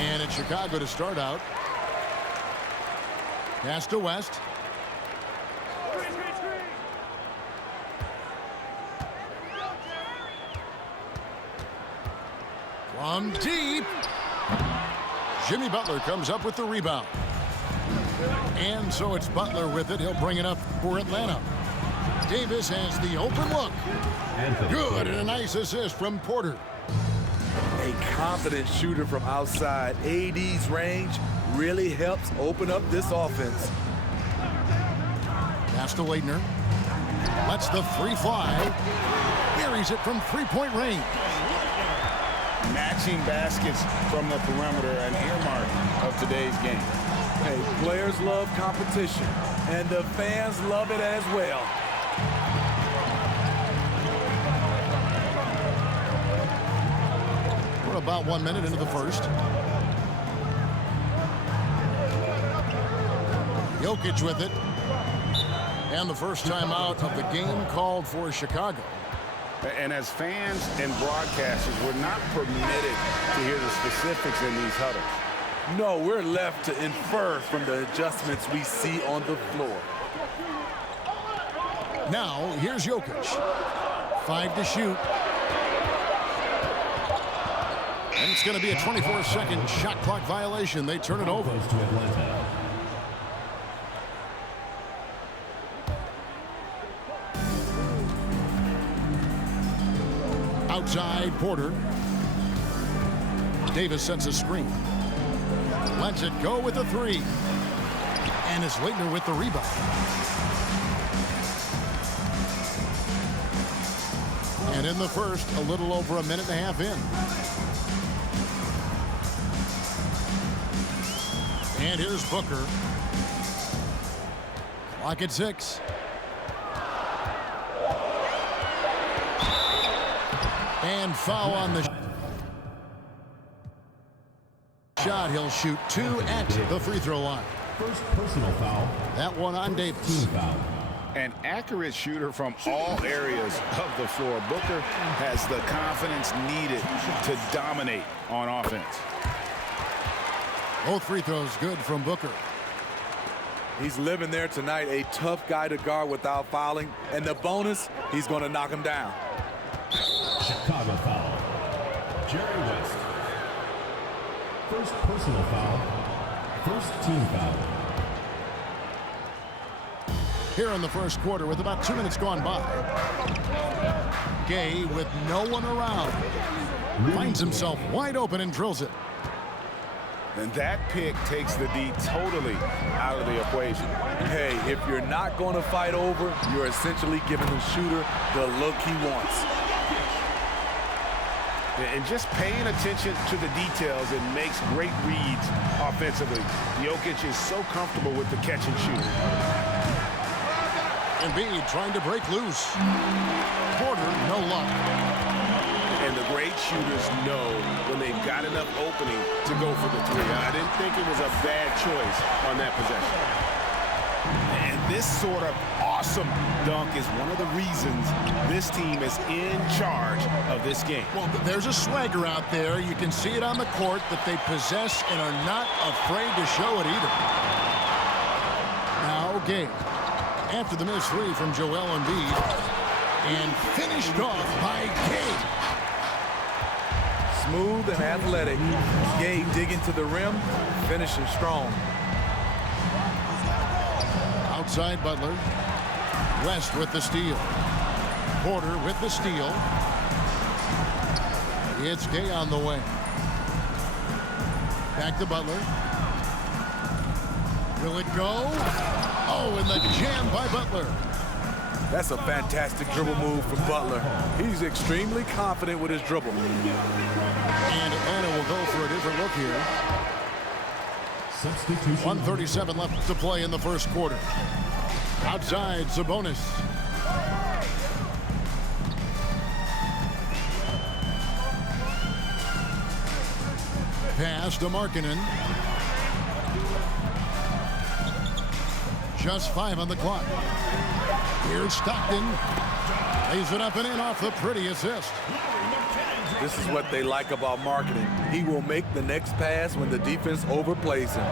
And it's Chicago to start out. Pass to West. From deep. Jimmy Butler comes up with the rebound. And so it's Butler with it. He'll bring it up for Atlanta. Davis has the open look. Good, and a nice assist from Porter. A confident shooter from outside. AD's range really helps open up this offense. Pass to Leitner. Lets the three fly. Buries it from three-point range. Matching baskets from the perimeter, an earmark of today's game. Hey, players love competition, and the fans love it as well. We're about 1 minute into the first. Jokic with it. And the first time out of the game called for Chicago. And as fans and broadcasters, we're not permitted to hear the specifics in these huddles. No, we're left to infer from the adjustments we see on the floor. Now, here's Jokic. 5 to shoot. And it's going to be a 24-second shot clock violation. They turn it over. Outside, Porter. Davis sets a screen. Lets it go with the three. And it's Leitner with the rebound. And in the first, a little over a minute and a half in. And here's Booker. Clock at 6. And foul on the shot. He'll shoot 2 at the free throw line. First personal foul. That one on Davis. An accurate shooter from all areas of the floor. Booker has the confidence needed to dominate on offense. Both free throws good from Booker. He's living there tonight, a tough guy to guard without fouling. And the bonus, he's going to knock him down. Chicago foul. Jerry West. First personal foul. First team foul. Here in the first quarter with about 2 minutes gone by. Gay with no one around. Finds himself wide open and drills it. And that pick takes the D totally out of the equation. Hey, if you're not going to fight over, you're essentially giving the shooter the look he wants. And just paying attention to the details, it makes great reads offensively. Jokic is so comfortable with the catch and shoot. Embiid trying to break loose. Porter, no luck. And the great shooters know when they've got enough opening to go for the three. I didn't think it was a bad choice on that possession. And this sort of awesome dunk is one of the reasons this team is in charge of this game. Well, there's a swagger out there. You can see it on the court that they possess and are not afraid to show it either. Now, Gay. After the missed three from Joel Embiid. And finished off by Gay. Smooth and athletic. Gay digging to the rim, finishing strong. Outside Butler. West with the steal. Porter with the steal. It's Gay on the way. Back to Butler. Will it go? Oh, and the jam by Butler. That's a fantastic dribble move from Butler. He's extremely confident with his dribble. And Atlanta will go for a different look here. Substitution. 1:37 left to play in the first quarter. Outside, Sabonis. pass to Markkanen. Just 5 on the clock. Here's Stockton. Lays it up and in off the pretty assist. This is what they like about Markkanen. He will make the next pass when the defense overplays him.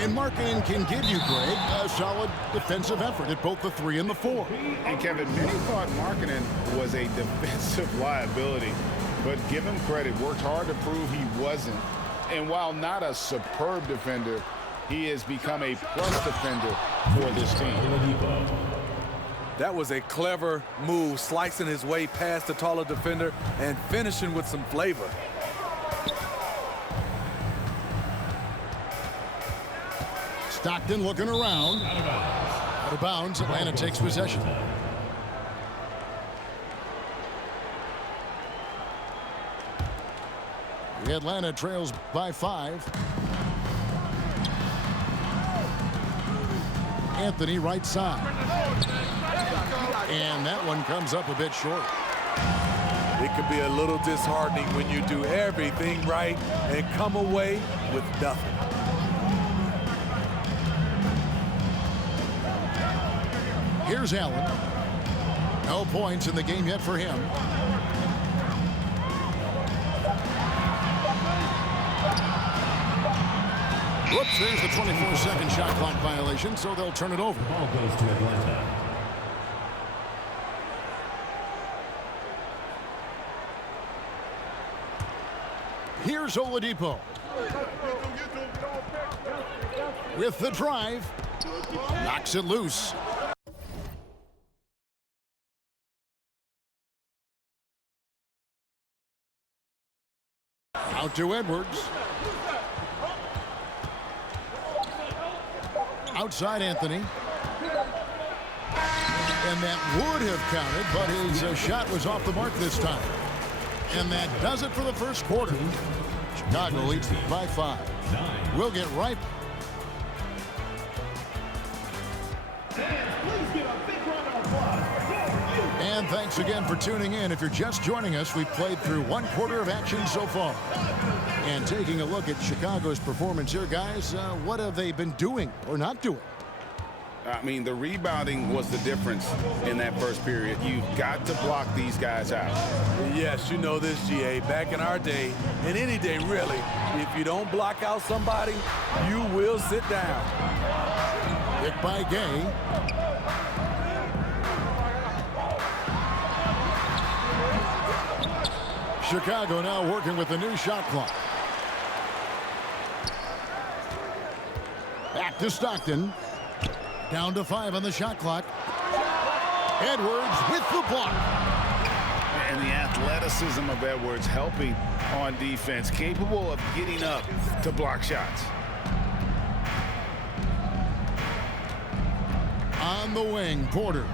And Markkanen can give you, Greg, a solid defensive effort at both the 3 and the 4. And Kevin, many thought Markkanen was a defensive liability, but give him credit, worked hard to prove he wasn't. And while not a superb defender, he has become a plus defender for this team. That was a clever move, slicing his way past the taller defender and finishing with some flavor. Stockton looking around. Out of bounds. Atlanta takes possession. Atlanta trails by 5. Anthony right side. And that one comes up a bit short. It can be a little disheartening when you do everything right and come away with nothing. Here's Allen. No points in the game yet for him. Whoops, there's the 24-second shot clock violation, so they'll turn it over. Ball goes to Atlanta. Here's Oladipo. With the drive. Knocks it loose. Out to Edwards. Outside Anthony. And that would have counted, but his shot was off the mark this time. And that does it for the first quarter. Chicago leads by 5. We'll get right. And thanks again for tuning in. If you're just joining us, we've played through 1 quarter of action so far. And taking a look at Chicago's performance here, guys, what have they been doing or not doing? I mean, the rebounding was the difference in that first period. You've got to block these guys out. Yes, you know this, GA. Back in our day, and any day really, if you don't block out somebody, you will sit down. Hit by Gay. Chicago now working with the new shot clock. Back to Stockton. Down to 5 on the shot clock. Edwards with the block. And the athleticism of Edwards helping on defense, capable of getting up to block shots. On the wing, Porter.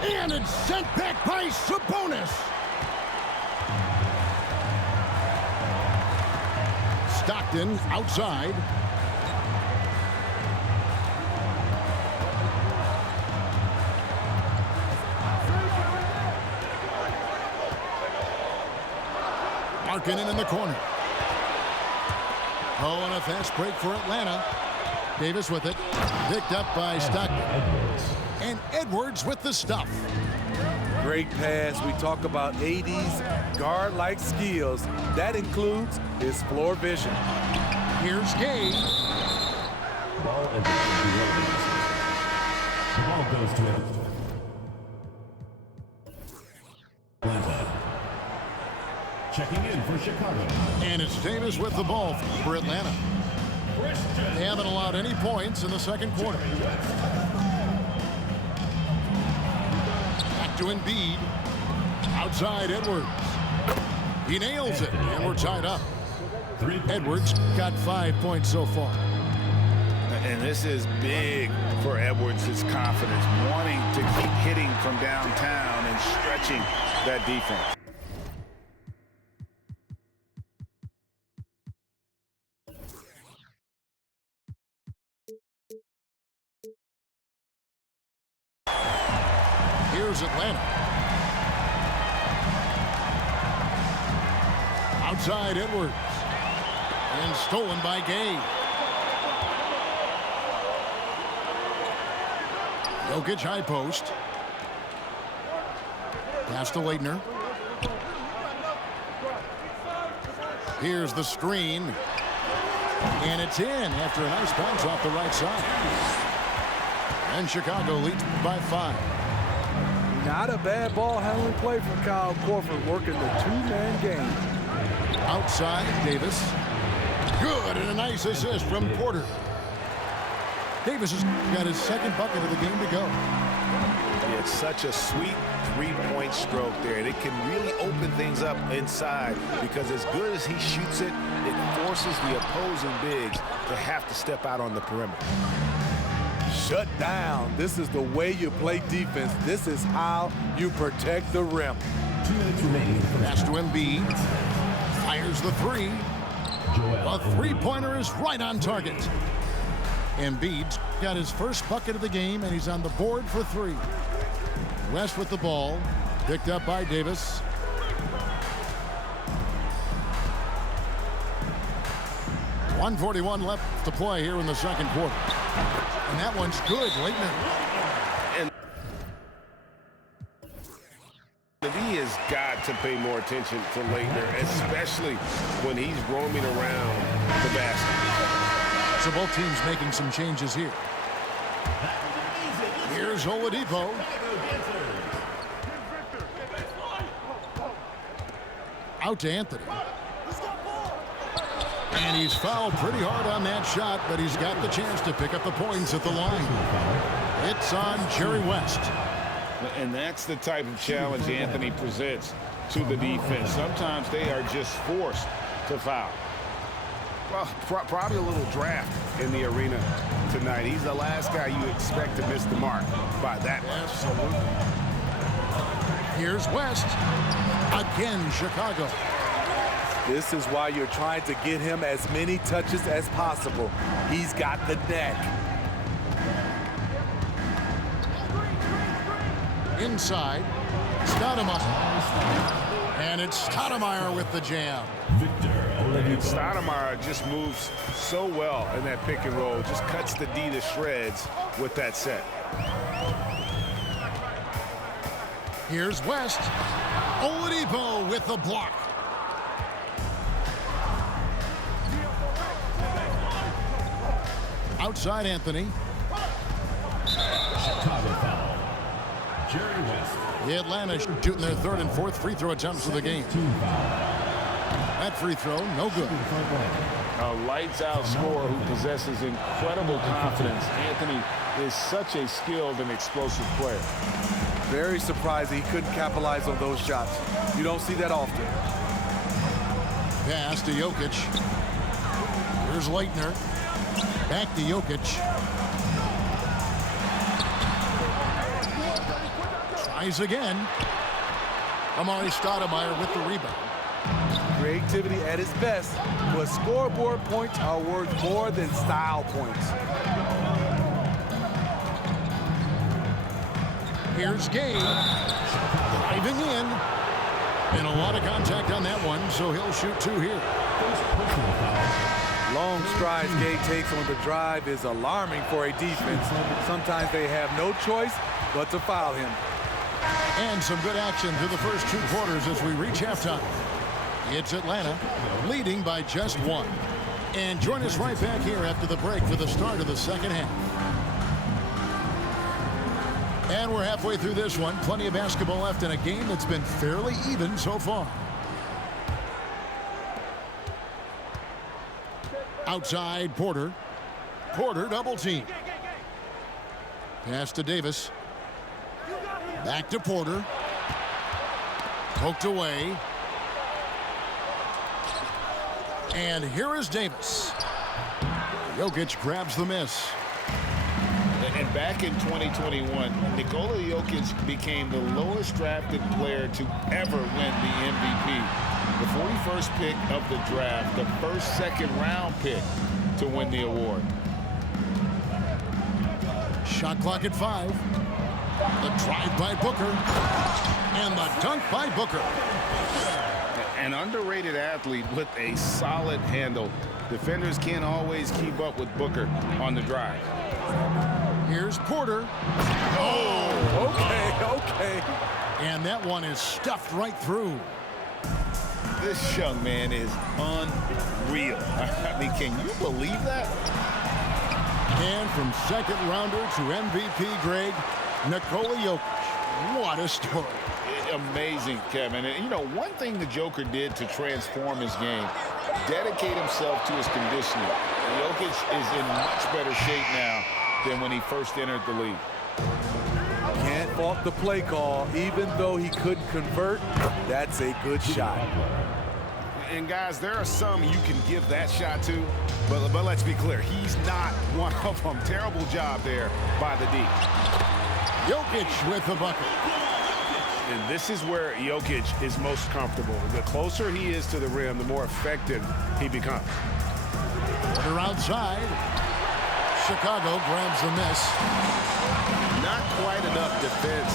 And it's sent back by Sabonis. Stockton outside. Markkanen in the corner. Oh, and a fast break for Atlanta. Davis with it. Picked up by Stockton. And Edwards with the stuff. Great pass. We talk about AD's guard-like skills. That includes his floor vision. Here's Gay. Ball and the ball goes to Atlanta. Checking in for Chicago. And it's Davis with the ball for Atlanta. They haven't allowed any points in the second quarter. Back to Embiid. Outside Edwards. He nails it, and we're tied up. Edwards got 5 points so far. And this is big for Edwards' confidence, wanting to keep hitting from downtown and stretching that defense. Here's Atlanta. outside Edwards. And stolen by Gay. Jokic high post. Pass to Leitner. Here's the screen. And it's in after a nice bounce off the right side. And Chicago leads by 5. Not a bad ball handling play from Kyle Korver, working the two-man game. Outside Davis. Good, and a nice assist from Porter. Davis has got his second bucket of the game to go. It's such a sweet three-point stroke there, and it can really open things up inside because as good as he shoots it, it forces the opposing bigs to have to step out on the perimeter. Shut down. This is the way you play defense. This is how you protect the rim. 2 minutes remaining. Pass to Embiid. Fires the three. A three-pointer is right on target. Embiid's got his first bucket of the game, and he's on the board for 3. West with the ball. Picked up by Davis. .141 left to play here in the second quarter. And that one's good, Leitner. And he has got to pay more attention to Leitner, especially when he's roaming around the basket. So both teams making some changes here. Here's Oladipo. Out to Anthony. And he's fouled pretty hard on that shot, but he's got the chance to pick up the points at the line. It's on Jerry West. And that's the type of challenge Anthony presents to the defense. Sometimes they are just forced to foul. Well, probably a little draft in the arena tonight. He's the last guy you expect to miss the mark by that much. Absolutely. Here's West. Again, Chicago. This is why you're trying to get him as many touches as possible. He's got the neck. Inside, Stoudemire. And it's Stoudemire with the jam. And Stoudemire just moves so well in that pick and roll. Just cuts the D to shreds with that set. Here's West. Oladipo with the block. Outside Anthony. Chicago foul. Jerry West. The Atlanta shooting their third and fourth free throw attempts of the game. That free throw, no good. A lights-out scorer who possesses incredible confidence. Anthony is such a skilled and explosive player. Very surprised he couldn't capitalize on those shots. You don't see that often. Pass to Jokic. Here's Leitner. Back to Jokic. Tries again. Amari Stoudemire with the rebound. Creativity at its best, but scoreboard points are worth more than style points. Here's Gay. Driving in. And a lot of contact on that one, so he'll shoot 2 here. Long strides Gay takes on the drive is alarming for a defense. Sometimes they have no choice but to foul him. And some good action through the first 2 quarters as we reach halftime. It's Atlanta leading by just 1. And join us right back here after the break for the start of the second half. And we're halfway through this one. Plenty of basketball left in a game that's been fairly even so far. Outside Porter. Porter double team. Pass to Davis. Back to Porter. Poked away. And here is Davis. Jokic grabs the miss. And back in 2021, Nikola Jokic became the lowest drafted player to ever win the MVP. The 41st pick of the draft, the first second-round pick to win the award. Shot clock at 5. The drive by Booker. And the dunk by Booker. An underrated athlete with a solid handle. Defenders can't always keep up with Booker on the drive. Here's Porter. Oh, okay. And that one is stuffed right through. This young man is unreal. I mean, can you believe that? And from second rounder to MVP grade, Nikola Jokic. What a story. Amazing, Kevin. And, you know, one thing the Joker did to transform his game, dedicate himself to his conditioning. Jokic is in much better shape now than when he first entered the league. Can't fault the play call. Even though he couldn't convert, that's a good shot. And, guys, there are some you can give that shot to, but let's be clear, he's not one of them. Terrible job there by the D. Jokic with the bucket. And this is where Jokic is most comfortable. The closer he is to the rim, the more effective he becomes. Porter outside. Chicago grabs the miss. Not quite enough defense.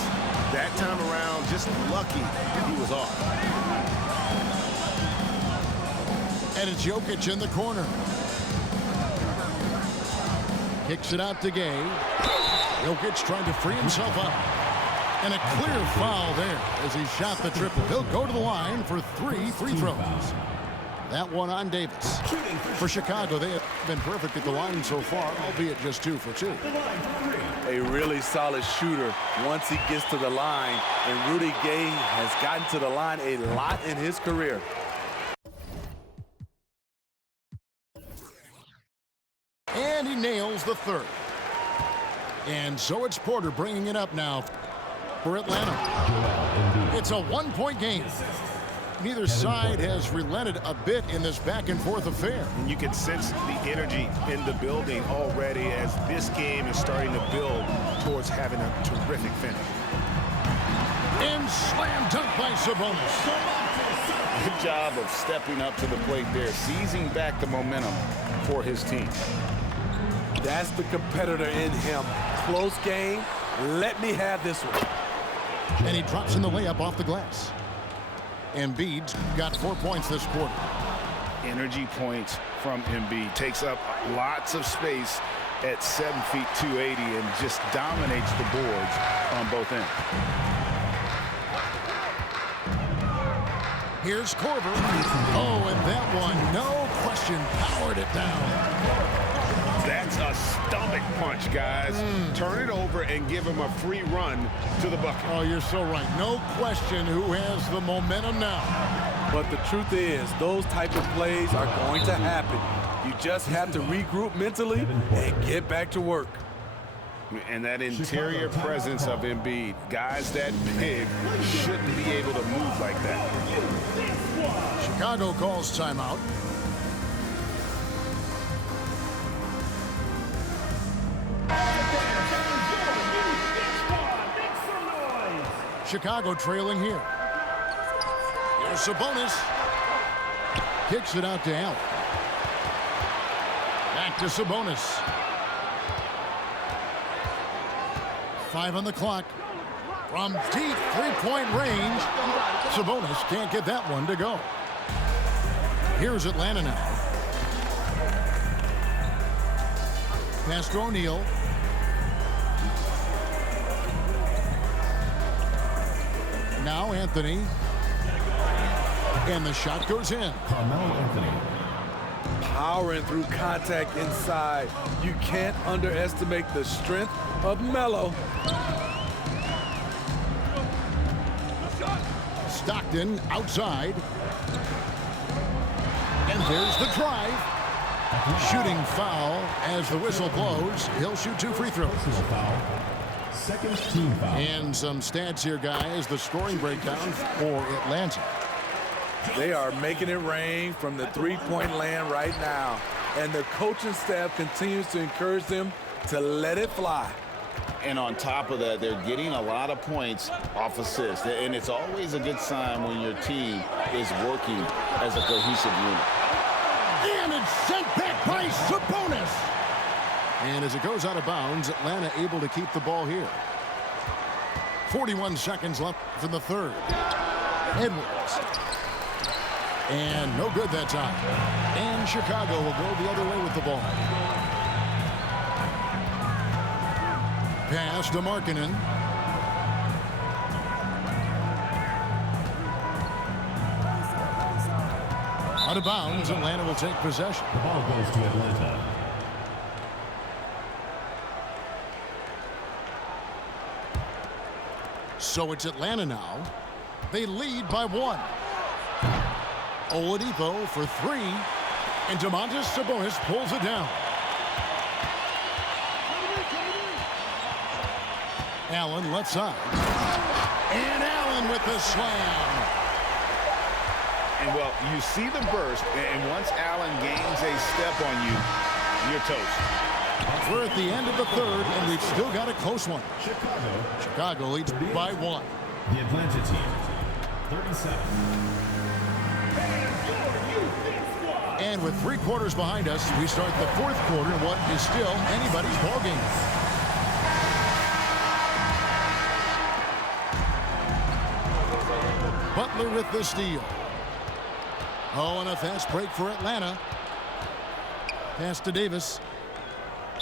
That time around, just lucky he was off. And it's Jokic in the corner. Kicks it out to Gay. Jokic trying to free himself up. And a clear foul there as he shot the triple. He'll go to the line for 3 free throws. That one on Davis. For Chicago, they have been perfect at the line so far, albeit just 2 for 2. A really solid shooter once he gets to the line, and Rudy Gay has gotten to the line a lot in his career. And he nails the third. And so it's Porter bringing it up now for Atlanta. It's a 1-point game. Neither side has relented a bit in this back-and-forth affair. And you can sense the energy in the building already as this game is starting to build towards having a terrific finish. And slam dunk by Sabonis. Good job of stepping up to the plate there, seizing back the momentum for his team. That's the competitor in him. Close game. Let me have this one. And he drops in the layup off the glass. Embiid's got 4 points this quarter. Energy points from Embiid. Takes up lots of space at 7 feet 280 and just dominates the boards on both ends. Here's Korver. Oh, and that one, no question, powered it down. That's a stomach punch, guys. Turn it over and give him a free run to the bucket. Oh, you're so right. No question who has the momentum now. But the truth is, those type of plays are going to happen. You just have to regroup mentally and get back to work. And that interior presence of Embiid, guys that big shouldn't be able to move like that. Chicago calls timeout. Chicago trailing here. Here's Sabonis. Kicks it out to Allen. Back to Sabonis. 5 on the clock. From deep three-point range, Sabonis can't get that one to go. Here's Atlanta now. Pass to O'Neal. Now Anthony. And the shot goes in. Carmelo Anthony. Powering through contact inside. You can't underestimate the strength of Melo. Stockton outside. And there's the drive. Shooting foul as the whistle blows. He'll shoot 2 free throws. Foul. Second team foul. And some stats here, guys. The scoring breakdown for Atlanta. They are making it rain from the three-point land right now. And the coaching staff continues to encourage them to let it fly. And on top of that, they're getting a lot of points off assists. And it's always a good sign when your team is working as a cohesive unit. And it's sent back by Sabonis. And as it goes out of bounds, Atlanta able to keep the ball here. 41 seconds left in the third. Edwards. And no good that time. And Chicago will go the other way with the ball. Pass to Markkanen. Out of bounds, Atlanta will take possession. The ball goes to Atlanta. So it's Atlanta now. They lead by 1. Oladipo for 3. And Domantas Sabonis pulls it down. Allen left side. And Allen with the slam. And, well, you see the burst, and once Allen gains a step on you, you're toast. We're at the end of the third, and we've still got a close one. Chicago leads by 1. The Atlanta team, 37. And with 3 quarters behind us, we start the 4th quarter in what is still anybody's ballgame. Butler with the steal. Oh, and a fast break for Atlanta. Pass to Davis.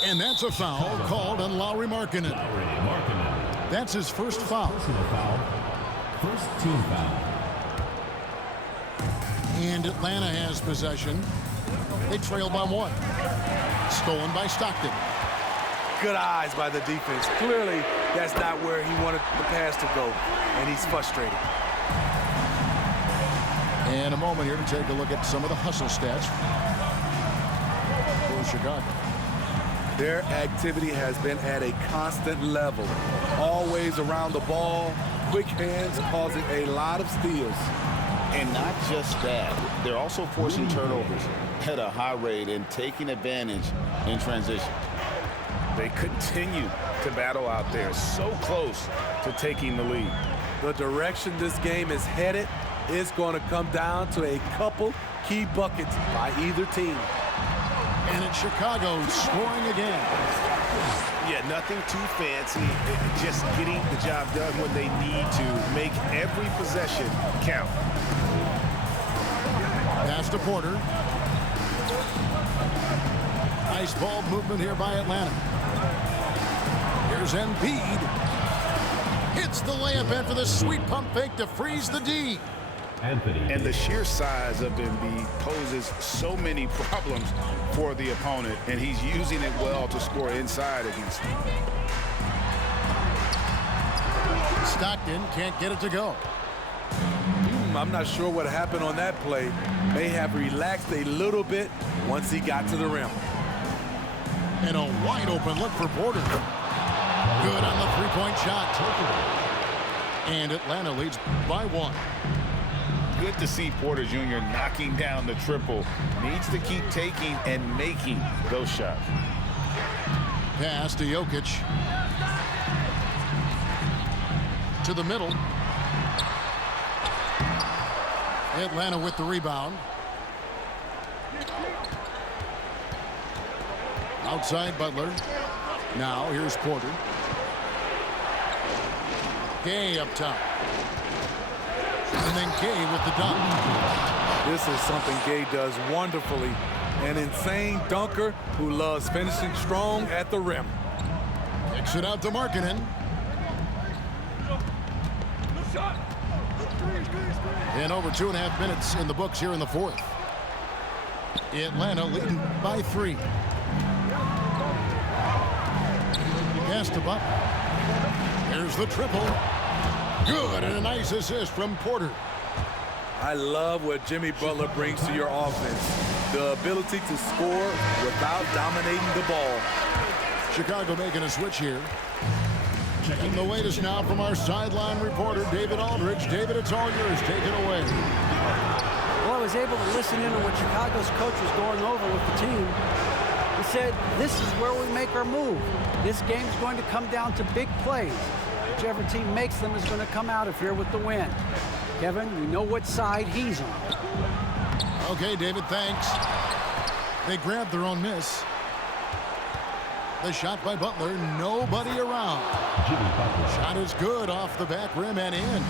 And that's a foul called on Lauri Markkanen. That's his first foul. Personal foul. First team foul. And Atlanta has possession. They trail by 1. Stolen by Stockton. Good eyes by the defense. Clearly, that's not where he wanted the pass to go, and he's frustrated. And a moment here to take a look at some of the hustle stats for Chicago. Their activity has been at a constant level. Always around the ball, quick hands causing a lot of steals. And not just that, they're also forcing turnovers at a high rate and taking advantage in transition. They continue to battle out there, so close to taking the lead. The direction this game is headed is going to come down to a couple key buckets by either team. And it's Chicago scoring again. Yeah, nothing too fancy. Just getting the job done when they need to. Make every possession count. Pass to Porter. Nice ball movement here by Atlanta. Here's Embiid. Hits the layup after the sweet pump fake to freeze the D. And the sheer size of Embiid poses so many problems for the opponent, and he's using it well to score inside against him. Stockton can't get it to go. I'm not sure what happened on that play. May have relaxed a little bit once he got to the rim. And a wide open look for Porter. Good on the three-point shot. And Atlanta leads by 1. Good to see Porter Jr. knocking down the triple. Needs to keep taking and making those shots. Pass to Jokic. To the middle. Atlanta with the rebound. Outside Butler. Now here's Porter. Gay up top. And then Gay with the dunk. This is something Gay does wonderfully. An insane dunker who loves finishing strong at the rim. Kicks it out to Markkanen. And over 2.5 minutes in the books here in the 4th. Atlanta leading by 3. Pass to Butler. Here's the triple. Good, and a nice assist from Porter. I love what Jimmy Butler brings to your offense. The ability to score without dominating the ball. Chicago making a switch here. And the latest now from our sideline reporter, David Aldridge. David, it's all yours. Take it away. Well, I was able to listen in on what Chicago's coach was going over with the team. He said, this is where we make our move. This game's going to come down to big plays. Whichever team makes them is going to come out of here with the win. Kevin, we know what side he's on. Okay, David, thanks. They grabbed their own miss. The shot by Butler, nobody around. Shot is good off the back rim and in.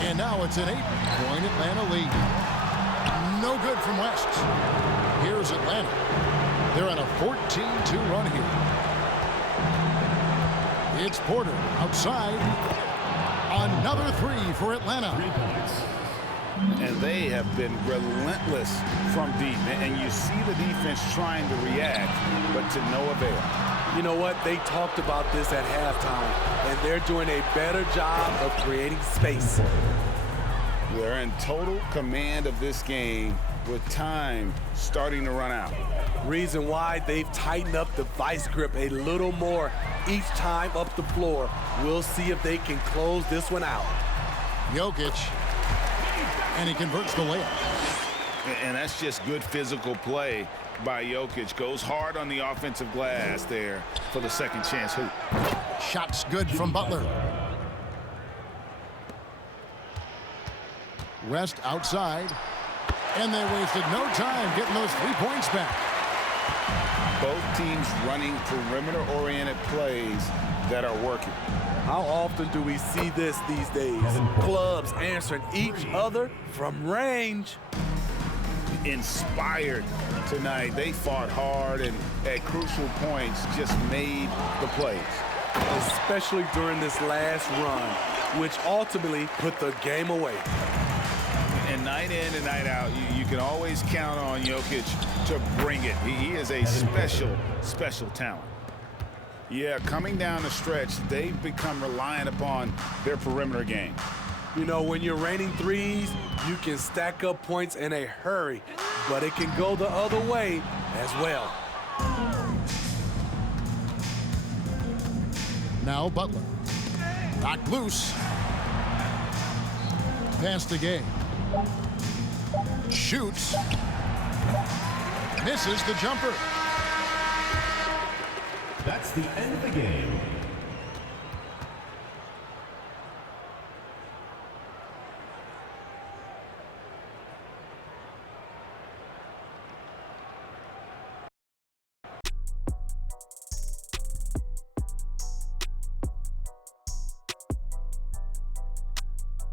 And now it's an 8-point Atlanta lead. No good from West. Here's Atlanta. They're on a 14-2 run here. It's Porter outside. Another three for Atlanta. 3 points. And they have been relentless from deep. And you see the defense trying to react, but to no avail. You know what? They talked about this at halftime, and they're doing a better job of creating space. They're in total command of this game with time starting to run out. Reason why they've tightened up the vice grip a little more each time up the floor. We'll see if they can close this one out. Jokic. And he converts the layup. And that's just good physical play by Jokic. Goes hard on the offensive glass there for the second chance hoop. Shots good from Butler. West outside. And they wasted no time getting those 3 points back. Both teams running perimeter-oriented plays that are working. How often do we see this these days? Clubs answering each other from range. Inspired tonight. They fought hard and at crucial points just made the plays. Especially during this last run, which ultimately put the game away. And night in and night out, you can always count on Jokic to bring it. He is a special, special talent. Yeah, coming down the stretch, they've become reliant upon their perimeter game. You know, when you're raining threes, you can stack up points in a hurry, but it can go the other way as well. Now Butler. Knocked loose. Past the game. Shoots. Misses the jumper. That's the end of the game.